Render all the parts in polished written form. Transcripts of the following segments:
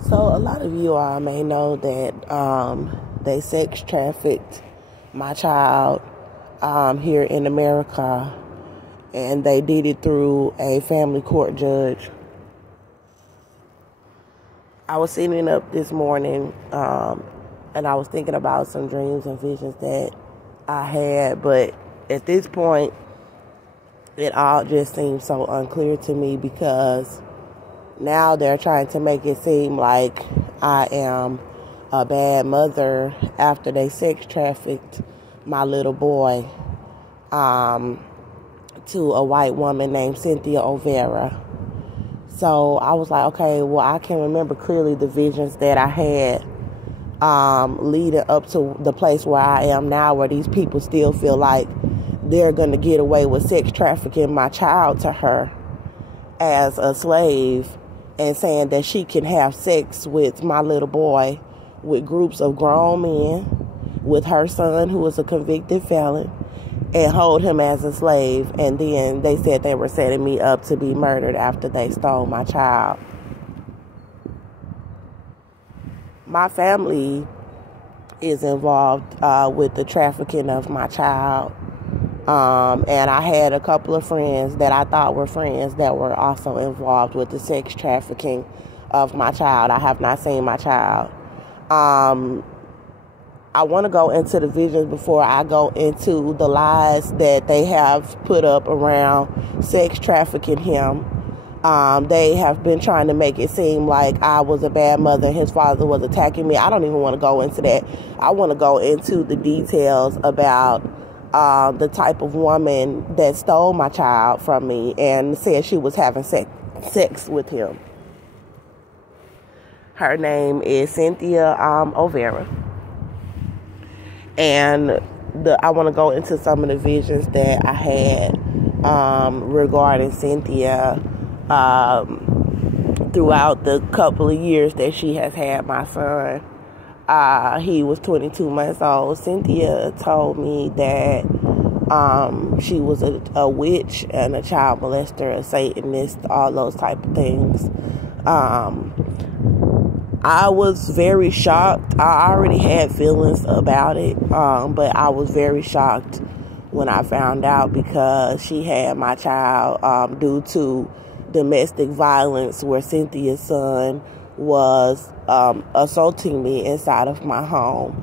So a lot of you all may know that they sex trafficked my child here in America, and they did it through a family court judge. I was sitting up this morning and I was thinking about some dreams and visions that I had, but at this point, it all just seems so unclear to me because now they're trying to make it seem like I am a bad mother after they sex trafficked my little boy to a white woman named Cynthia O'Vera. So I was like, okay, well, I can remember clearly the visions that I had leading up to the place where I am now, where these people still feel like they're going to get away with sex trafficking my child to her as a slave and saying that she can have sex with my little boy with groups of grown men, with her son who is a convicted felon, and hold him as a slave. And then they said they were setting me up to be murdered after they stole my child. My family is involved with the trafficking of my child. And I had a couple of friends that I thought were friends that were also involved with the sex trafficking of my child. I have not seen my child. I want to go into the visions before I go into the lies that they have put up around sex trafficking him. They have been trying to make it seem like I was a bad mother and his father was attacking me. I don't even want to go into that. I want to go into the details about the type of woman that stole my child from me and said she was having sex with him. Her name is Cynthia O'Vera. And I want to go into some of the visions that I had regarding Cynthia throughout the couple of years that she has had my son. He was 22 months old. Cynthia told me that she was a witch and a child molester, a Satanist, all those type of things. I was very shocked. I already had feelings about it, but I was very shocked when I found out because she had my child due to domestic violence, where Cynthia's son was assaulting me inside of my home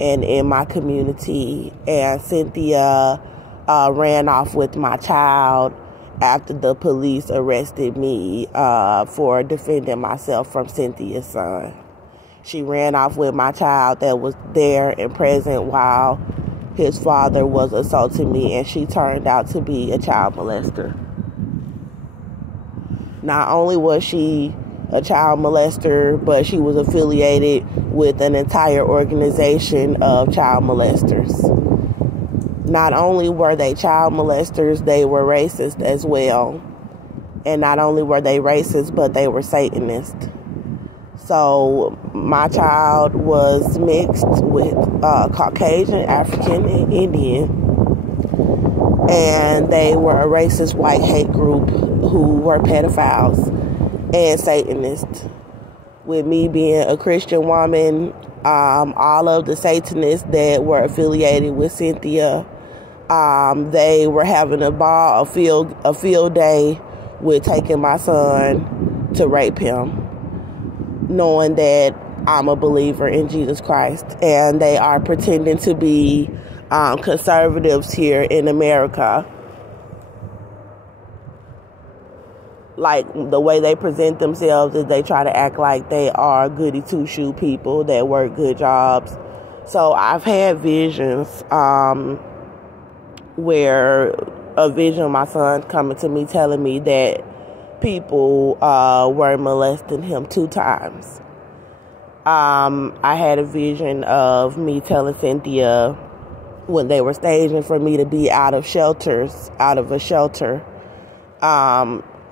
and in my community. And Cynthia ran off with my child after the police arrested me for defending myself from Cynthia's son. She ran off with my child that was there and present while his father was assaulting me, and she turned out to be a child molester. Not only was she a child molester, but she was affiliated with an entire organization of child molesters. Not only were they child molesters, they were racist as well. And not only were they racist, but they were Satanist. So my child was mixed with Caucasian, African, and Indian. And they were a racist white hate group who were pedophiles and Satanists. With me being a Christian woman, all of the Satanists that were affiliated with Cynthia, they were having a ball, a field day with taking my son to rape him, knowing that I'm a believer in Jesus Christ. And they are pretending to be conservatives here in America. Like, the way they present themselves is they try to act like they are goody two-shoe people that work good jobs. So I've had visions where a vision of my son coming to me telling me that people were molesting him 2 times. I had a vision of me telling Cynthia when they were staging for me to be out of a shelter.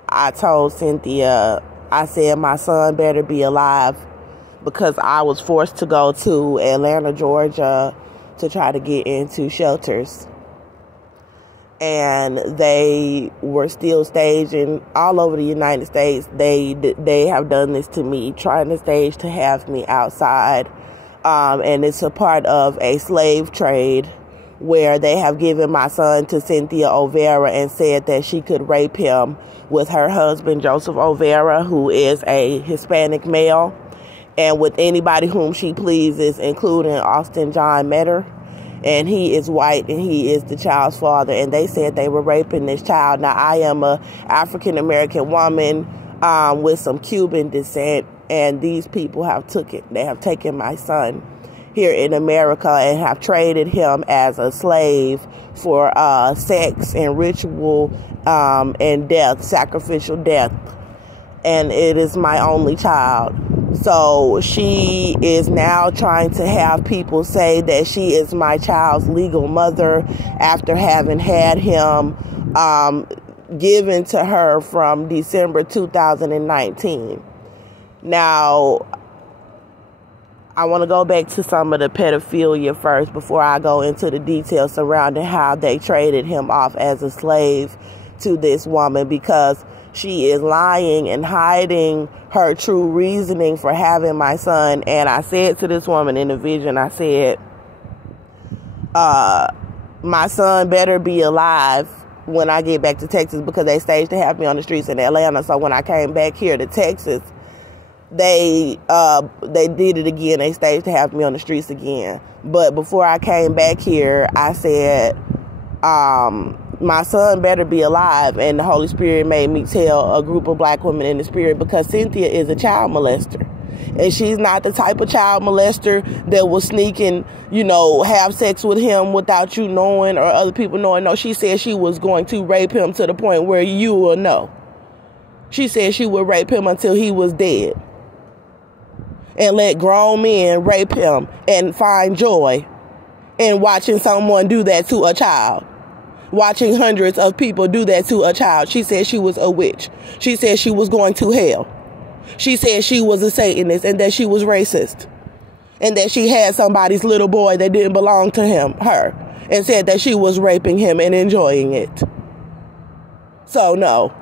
I told Cynthia, I said my son better be alive, because I was forced to go to Atlanta, Georgia to try to get into shelters. and they were still staging all over the United States. They have done this to me, trying to stage to have me outside, and it's a part of a slave trade where they have given my son to Cynthia Olvera and said that she could rape him with her husband, Joseph Olvera, who is a Hispanic male, and with anybody whom she pleases, including Austin John Metter. And he is white, and he is the child's father. And they said they were raping this child. Now, I am a African-American woman with some Cuban descent, and these people have took it. They have taken my son here in America and have traded him as a slave for sex and ritual and death, sacrificial death. And it is my only child. So she is now trying to have people say that she is my child's legal mother after having had him given to her from December 2019. Now, I want to go back to some of the pedophilia first before I go into the details surrounding how they traded him off as a slave to this woman, because she is lying and hiding her true reasoning for having my son. And I said to this woman in the vision, I said, my son better be alive when I get back to Texas, because they staged to have me on the streets in Atlanta. So when I came back here to Texas, they did it again. They staged to have me on the streets again. But before I came back here, I said, my son better be alive. And the Holy Spirit made me tell a group of black women in the spirit, because Cynthia is a child molester. And she's not the type of child molester that will sneak and, have sex with him without you knowing or other people knowing. No, she said she was going to rape him to the point where you will know. She said she would rape him until he was dead. And let grown men rape him and find joy in watching someone do that to a child. Watching hundreds of people do that to a child. She said she was a witch. She said she was going to hell. She said she was a Satanist and that she was racist. And that she had somebody's little boy that didn't belong to her. And said that she was raping him and enjoying it. So no.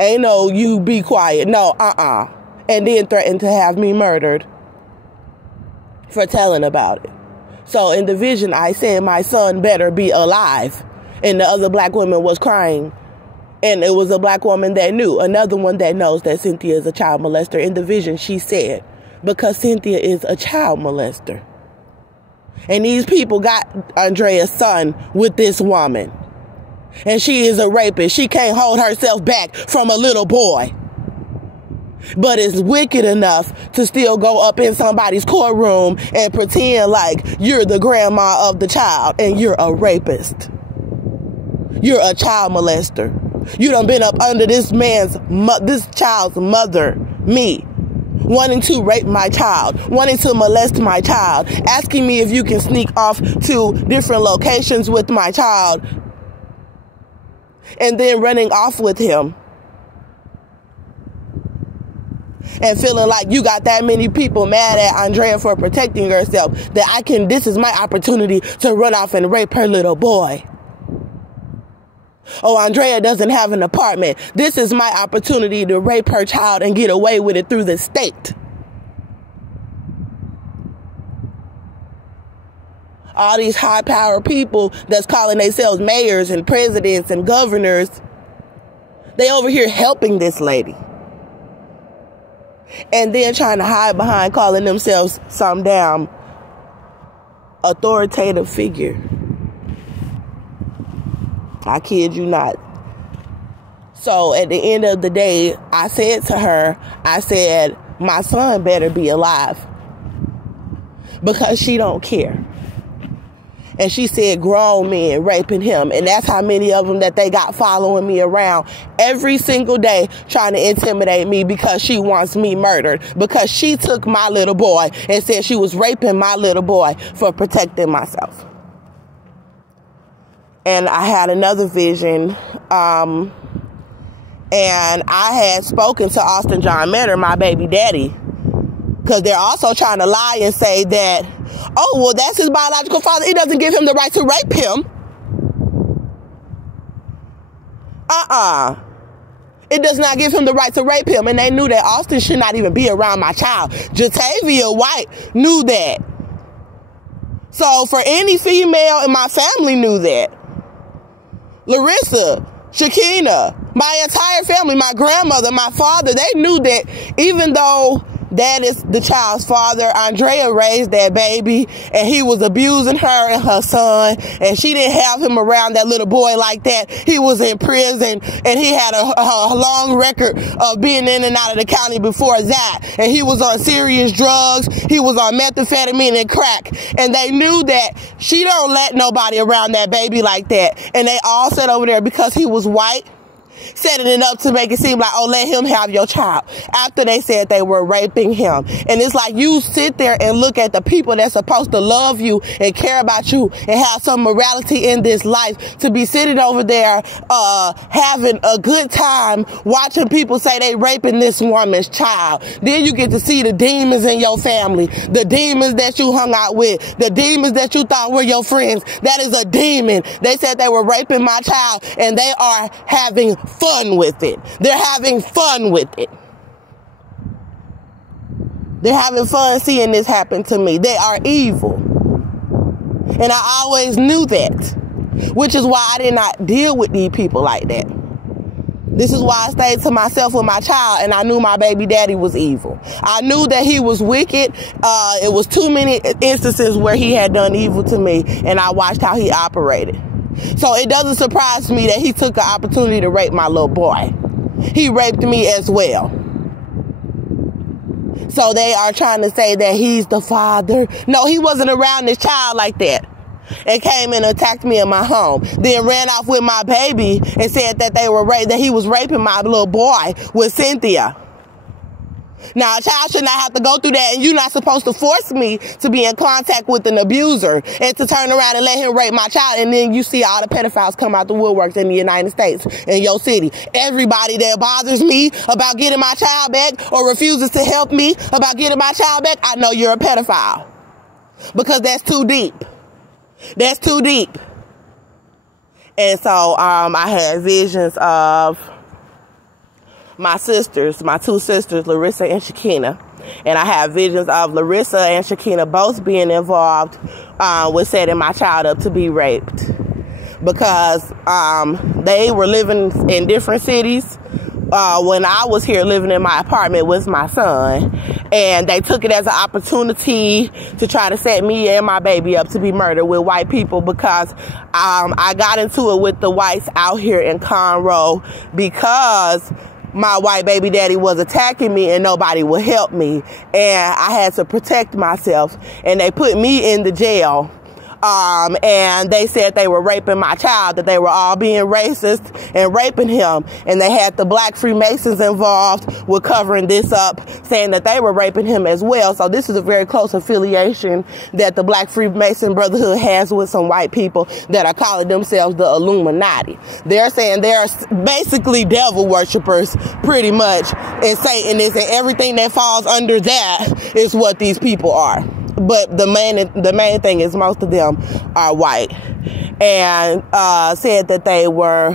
Ain't no you be quiet. No, And then threatened to have me murdered for telling about it. So in the vision, I said my son better be alive. And the other black woman was crying. And it was a black woman that knew. Another one that knows that Cynthia is a child molester. In the vision, she said, because Cynthia is a child molester. And these people got Andrea's son with this woman. And she is a rapist. She can't hold herself back from a little boy. But is wicked enough to still go up in somebody's courtroom and pretend like you're the grandma of the child and you're a rapist. You're a child molester. You done been up under this child's mother, me, wanting to rape my child, wanting to molest my child, asking me if you can sneak off to different locations with my child, and then running off with him. And feeling like you got that many people mad at Andrea for protecting herself, that this is my opportunity to run off and rape her little boy. Oh, Andrea doesn't have an apartment. This is my opportunity to rape her child and get away with it through the state. All these high-power people that's calling themselves mayors and presidents and governors, they over here helping this lady. And then trying to hide behind calling themselves some damn authoritative figure. I kid you not. So at the end of the day, I said to her, I said, my son better be alive. Because she don't care. And she said grown men raping him. And that's how many of them that they got following me around every single day trying to intimidate me because she wants me murdered. Because she took my little boy and said she was raping my little boy for protecting myself. And I had another vision. And I had spoken to Austin John Metter, my baby daddy. Because they're also trying to lie and say that, oh, well, that's his biological father. It doesn't give him the right to rape him. It does not give him the right to rape him. And they knew that Austin should not even be around my child. Jatavia White knew that. So for any female in my family knew that. Larissa, Shakina, my entire family, my grandmother, my father, they knew that even though that is the child's father, Andrea raised that baby, and he was abusing her and her son, and she didn't have him around that little boy like that. He was in prison, and he had a long record of being in and out of the county before that, and he was on serious drugs. He was on methamphetamine and crack, and they knew that she don't let nobody around that baby like that, and they all sat over there because he was white, setting it up to make it seem like, oh, let him have your child, after they said they were raping him. And it's like, you sit there and look at the people that's supposed to love you and care about you and have some morality in this life, to be sitting over there having a good time watching people say they raping this woman's child. Then you get to see the demons in your family, the demons that you hung out with, the demons that you thought were your friends. That is a demon. They said they were raping my child, and they are having fun with it. They're having fun with it. They're having fun seeing this happen to me. They are evil. And I always knew that, which is why I did not deal with these people like that. This is why I stayed to myself with my child, and I knew my baby daddy was evil. I knew that he was wicked. It was too many instances where he had done evil to me, and I watched how he operated. So it doesn't surprise me that he took an opportunity to rape my little boy. He raped me as well. So they are trying to say that he's the father. No, he wasn't around this child like that, and came and attacked me in my home. Then ran off with my baby and said that that he was raping my little boy with Cynthia. Now, a child should not have to go through that, and you're not supposed to force me to be in contact with an abuser and to turn around and let him rape my child. And then you see all the pedophiles come out the woodworks in the United States, in your city. Everybody that bothers me about getting my child back or refuses to help me about getting my child back, I know you're a pedophile. Because that's too deep. That's too deep. And so I had visions of my sisters, my two sisters, Larissa and Shakina. And I have visions of Larissa and Shakina both being involved with setting my child up to be raped. Because they were living in different cities when I was here living in my apartment with my son. And they took it as an opportunity to try to set me and my baby up to be murdered with white people, because I got into it with the whites out here in Conroe, because my white baby daddy was attacking me and nobody would help me, and I had to protect myself, and they put me in the jail. And they said they were raping my child, that they were all being racist and raping him. And they had the Black Freemasons involved with covering this up, saying that they were raping him as well. So this is a very close affiliation that the Black Freemason Brotherhood has with some white people that are calling themselves the Illuminati. They're saying they're basically devil worshippers, pretty much, and Satanists, and everything that falls under that is what these people are. But the main thing is most of them are white, and said that they were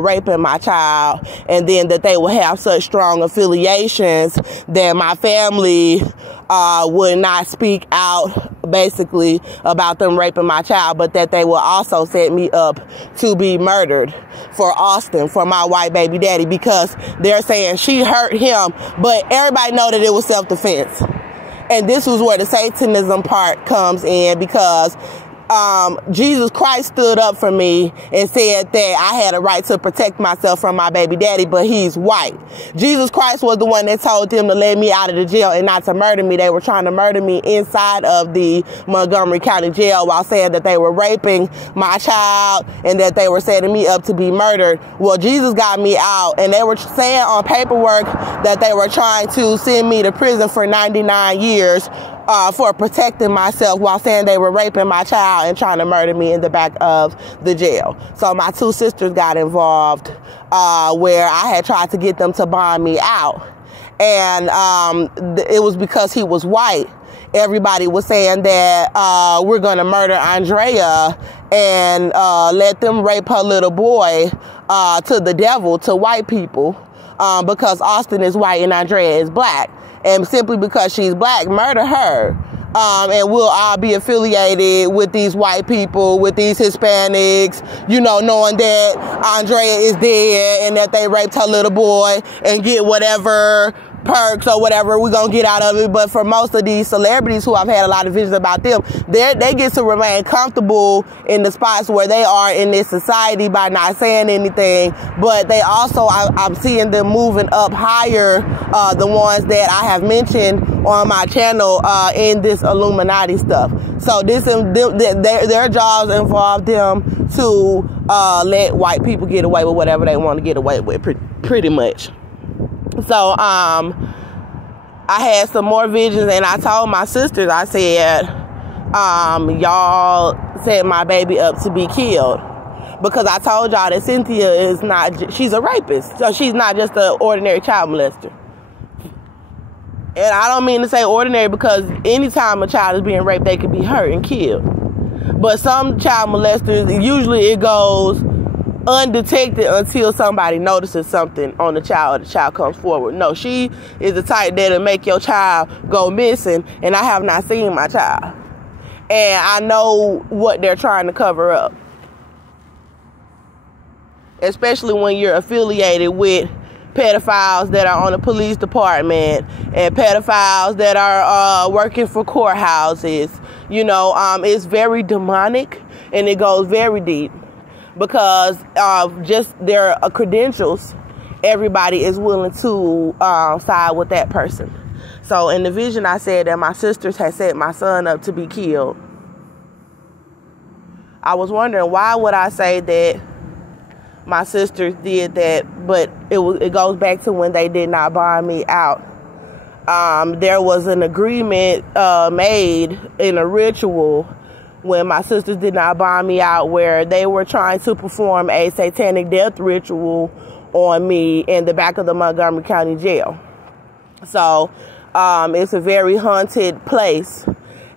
raping my child, and then that they would have such strong affiliations that my family would not speak out basically about them raping my child, but that they will also set me up to be murdered for Austin, for my white baby daddy, because they're saying she hurt him, but everybody know that it was self-defense. And this was where the Satanism part comes in, because Jesus Christ stood up for me and said that I had a right to protect myself from my baby daddy, but he's white. Jesus Christ was the one that told them to let me out of the jail and not to murder me. They were trying to murder me inside of the Montgomery County Jail while saying that they were raping my child and that they were setting me up to be murdered. Well, Jesus got me out, and they were saying on paperwork that they were trying to send me to prison for 99 years for protecting myself, while saying they were raping my child and trying to murder me in the back of the jail. So my two sisters got involved, where I had tried to get them to bond me out. And it was because he was white. Everybody was saying that we're going to murder Andrea and let them rape her little boy to the devil, to white people, because Austin is white and Andrea is black. And simply because she's black, murder her. And we'll all be affiliated with these white people, with these Hispanics, you know, knowing that Andrea is dead and that they raped her little boy, and get whatever perks or whatever we're going to get out of it. But for most of these celebrities who I've had a lot of visions about them, they get to remain comfortable in the spots where they are in this society by not saying anything. But they also, I'm seeing them moving up higher, the ones that I have mentioned on my channel in this Illuminati stuff. So their jobs involve them to let white people get away with whatever they want to get away with, pretty much. So I had some more visions, and I told my sisters, I said, y'all set my baby up to be killed, because I told y'all that Cynthia is not, she's a rapist, so she's not just an ordinary child molester. And I don't mean to say ordinary, because anytime a child is being raped, they can be hurt and killed. But some child molesters, usually it goes undetected until somebody notices something on the child, or the child comes forward. No, she is the type that'll make your child go missing, and I have not seen my child. And I know what they're trying to cover up. Especially when you're affiliated with pedophiles that are on the police department, and pedophiles that are working for courthouses. You know, it's very demonic, and it goes very deep. Because just their credentials, everybody is willing to side with that person. So in the vision, I said that my sisters had set my son up to be killed. I was wondering, why would I say that my sisters did that? But it goes back to when they did not bond me out. There was an agreement made in a ritual when my sisters did not bond me out, where they were trying to perform a satanic death ritual on me in the back of the Montgomery County Jail. So it's a very haunted place,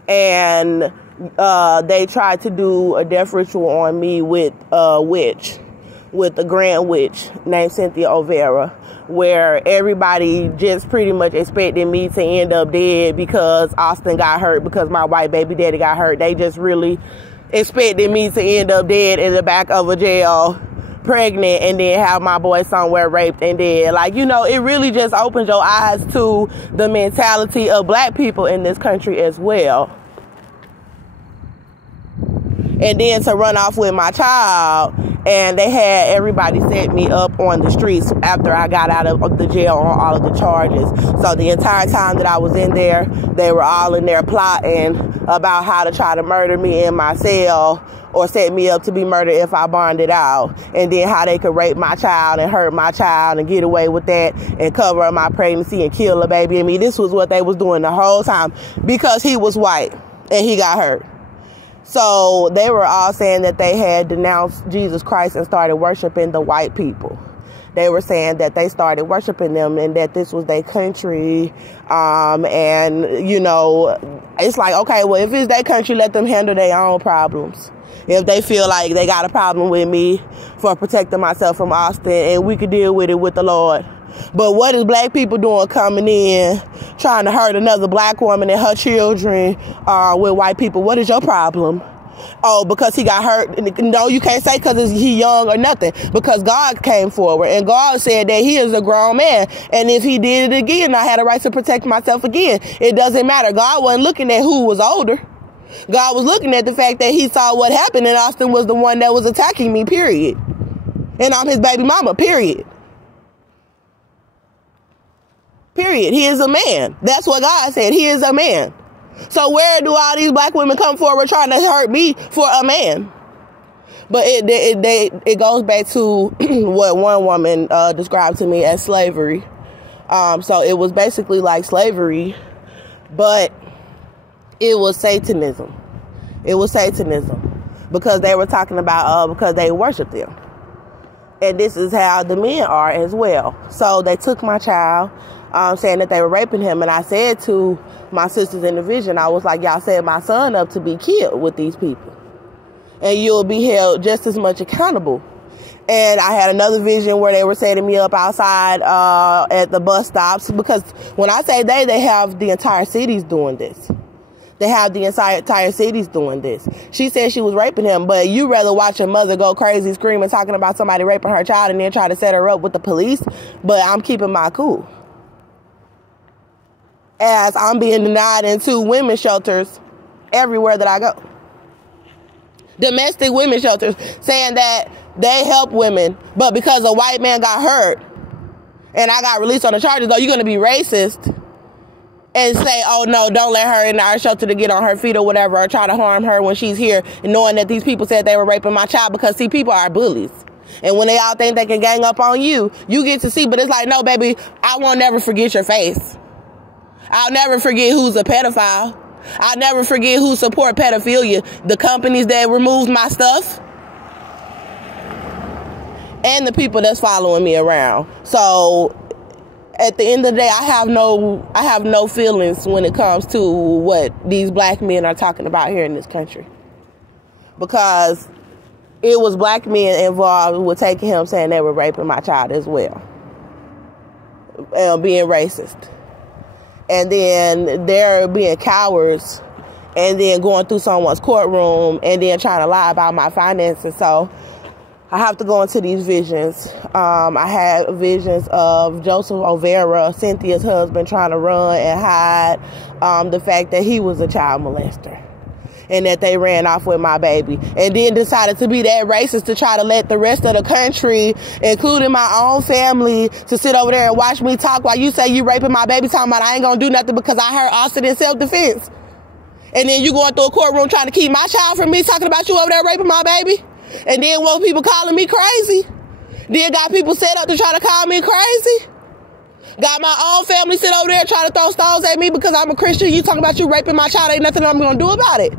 and they tried to do a death ritual on me with a witch, with a grand witch named Cynthia O'Vera, where everybody just pretty much expected me to end up dead because Austin got hurt, because my white baby daddy got hurt. They just really expected me to end up dead in the back of a jail, pregnant, and then have my boy somewhere raped and dead. Like, you know, it really just opens your eyes to the mentality of black people in this country as well. And then to run off with my child, and they had everybody set me up on the streets after I got out of the jail on all of the charges. So the entire time that I was in there, they were all in there plotting about how to try to murder me in my cell, or set me up to be murdered if I bonded out. And then how they could rape my child and hurt my child and get away with that and cover up my pregnancy and kill a baby in me. This was what they was doing the whole time, because he was white and he got hurt. So they were all saying that they had denounced Jesus Christ and started worshiping the white people. They were saying that they started worshiping them and that this was their country. And, you know, it's like, okay, well, if it's their country, let them handle their own problems. If they feel like they got a problem with me for protecting myself from Austin, and we could deal with it with the Lord. But what is black people doing, coming in, trying to hurt another black woman and her children with white people? What is your problem? Oh, because he got hurt? No, you can't say because he young or nothing. Because God came forward, and God said that he is a grown man. And if he did it again, I had a right to protect myself again. It doesn't matter. God wasn't looking at who was older. God was looking at the fact that he saw what happened, and Austin was the one that was attacking me, period. And I'm his baby mama, period. Period. He is a man. That's what God said. He is a man. So where do all these black women come forward trying to hurt me for a man? But it goes back to what one woman described to me as slavery. So it was basically like slavery, but it was Satanism. It was Satanism, because they were talking about because they worship them. And this is how the men are as well. So they took my child. saying that they were raping him. And I said to my sisters in the vision, I was like, y'all set my son up to be killed with these people. And you'll be held just as much accountable. And I had another vision where they were setting me up outside at the bus stops. Because when I say they have the entire cities doing this. They have the entire cities doing this. She said she was raping him, but you rather watch a mother go crazy screaming, talking about somebody raping her child and then try to set her up with the police. But I'm keeping my cool. As I'm being denied into women's shelters everywhere that I go. Domestic women's shelters saying that they help women, but because a white man got hurt and I got released on the charges, you're going to be racist and say, oh no, don't let her in our shelter to get on her feet or whatever, or try to harm her when she's here, knowing that these people said they were raping my child. Because see, people are bullies. And when they all think they can gang up on you, you get to see, but it's like, no, baby, I won't never forget your face. I'll never forget who's a pedophile. I'll never forget who support pedophilia. The companies that removed my stuff. And the people that's following me around. So at the end of the day, I have no feelings when it comes to what these black men are talking about here in this country. Because it was black men involved with taking him, saying they were raping my child as well. Being racist. And then they're being cowards and then going through someone's courtroom and then trying to lie about my finances. So I have to go into these visions. I had visions of Joseph O'Vera, Cynthia's husband, trying to run and hide the fact that he was a child molester and that they ran off with my baby, and then decided to be that racist to try to let the rest of the country, including my own family, to sit over there and watch me talk while you say you raping my baby, talking about I ain't gonna do nothing because I heard Austin in self-defense. And then you going through a courtroom trying to keep my child from me, talking about you over there raping my baby. And then what, people calling me crazy. Then got people set up to try to call me crazy. Got my own family sit over there trying to throw stones at me because I'm a Christian. You talking about you raping my child, ain't nothing I'm going to do about it.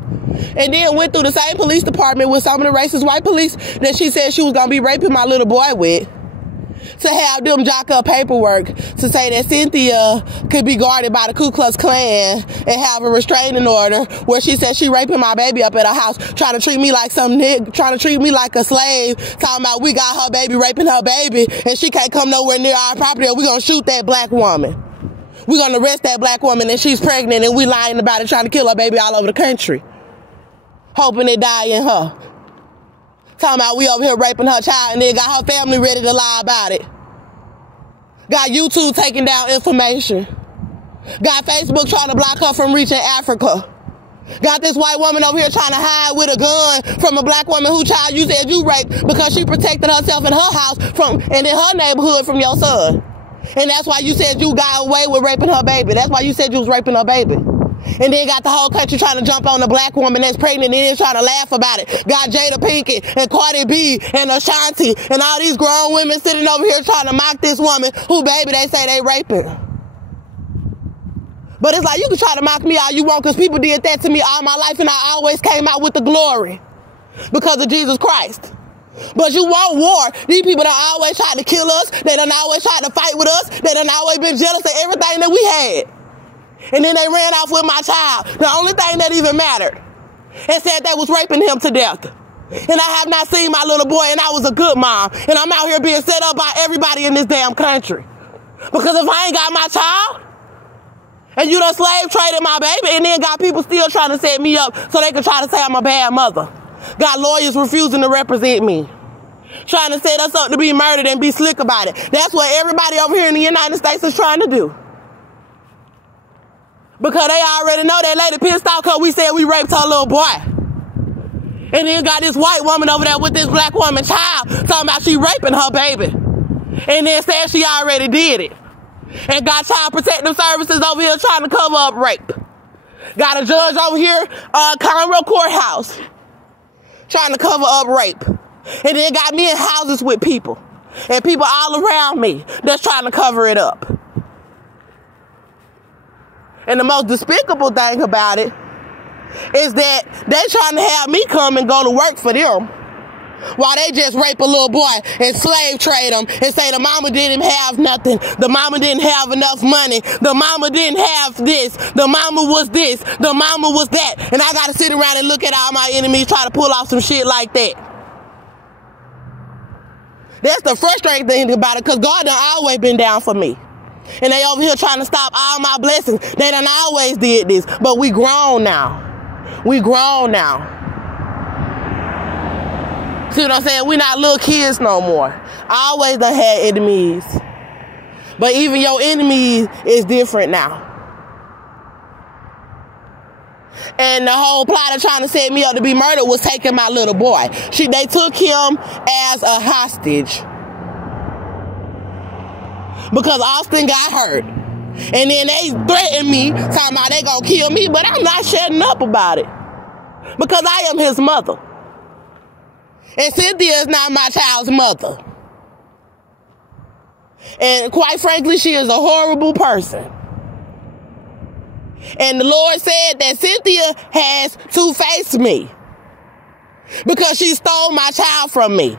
And then went through the same police department with some of the racist white police that she said she was going to be raping my little boy with, to have them jock up paperwork to say that Cynthia could be guarded by the Ku Klux Klan and have a restraining order, where she said she raping my baby up at her house, trying to treat me like some nigga, trying to treat me like a slave, talking about we got her baby, raping her baby, and she can't come nowhere near our property or we gonna shoot that black woman. We gonna arrest that black woman and she's pregnant and we lying about it, trying to kill her baby all over the country, hoping it die in her. Talking about we over here raping her child and then got her family ready to lie about it. Got YouTube taking down information. Got Facebook trying to block her from reaching Africa. Got this white woman over here trying to hide with a gun from a black woman who child you said you raped because she protected herself in her house and in her neighborhood from your son. And that's why you said you got away with raping her baby. That's why you said you was raping her baby. And then got the whole country trying to jump on the black woman that's pregnant and then trying to laugh about it. Got Jada Pinkett and Cardi B and Ashanti and all these grown women sitting over here trying to mock this woman who, baby, they say they raping. But it's like, you can try to mock me all you want because people did that to me all my life and I always came out with the glory because of Jesus Christ. But you want war. These people that always tried to kill us, they done always tried to fight with us, they done always been jealous of everything that we had. And then they ran off with my child, the only thing that even mattered, and said they was raping him to death. And I have not seen my little boy, and I was a good mom. And I'm out here being set up by everybody in this damn country. Because if I ain't got my child, and you done slave traded my baby, and then got people still trying to set me up so they can try to say I'm a bad mother. Got lawyers refusing to represent me. Trying to set us up to be murdered and be slick about it. That's what everybody over here in the United States is trying to do. Because they already know that lady pissed off because we said we raped her little boy. And then got this white woman over there with this black woman child talking about she raping her baby. And then said she already did it. And got child protective services over here trying to cover up rape. Got a judge over here, Conroe Courthouse, trying to cover up rape. And then got me in houses with people. And people all around me that's trying to cover it up. And the most despicable thing about it is that they trying to have me come and go to work for them While they just rape a little boy and slave trade him and say the mama didn't have nothing. The mama didn't have enough money. The mama didn't have this. The mama was this. The mama was that. And I got to sit around and look at all my enemies try to pull off some shit like that. That's the frustrating thing about it, because God done always been down for me. And they over here trying to stop all my blessings. They done always did this. But we grown now. We grown now. See what I'm saying? We not little kids no more. I always done had enemies. But even your enemies is different now. And the whole plot of trying to set me up to be murdered was taking my little boy. They took him as a hostage. Because Austin got hurt. And then they threatened me, talking about they gonna kill me, but I'm not shutting up about it. Because I am his mother. And Cynthia is not my child's mother. And quite frankly, she is a horrible person. And the Lord said that Cynthia has two-faced me. Because she stole my child from me.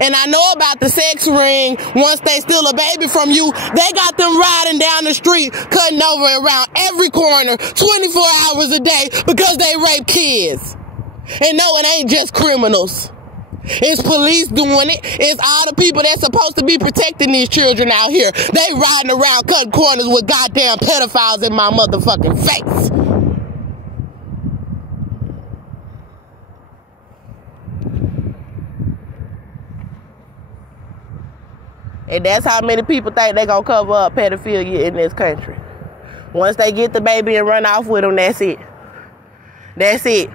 And I know about the sex ring. Once they steal a baby from you, they got them riding down the street, cutting over around every corner, 24 hours a day, because they rape kids. And no, it ain't just criminals. It's police doing it. It's all the people that's supposed to be protecting these children out here. They riding around cutting corners with goddamn pedophiles in my motherfucking face. And that's how many people think they gonna cover up pedophilia in this country. Once they get the baby and run off with them, that's it. That's it.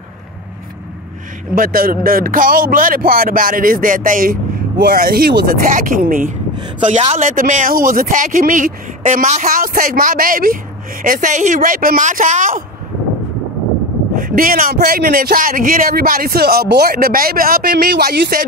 But the cold-blooded part about it is that he was attacking me. So y'all let the man who was attacking me in my house take my baby and say he raping my child? Then I'm pregnant and trying to get everybody to abort the baby up in me while you said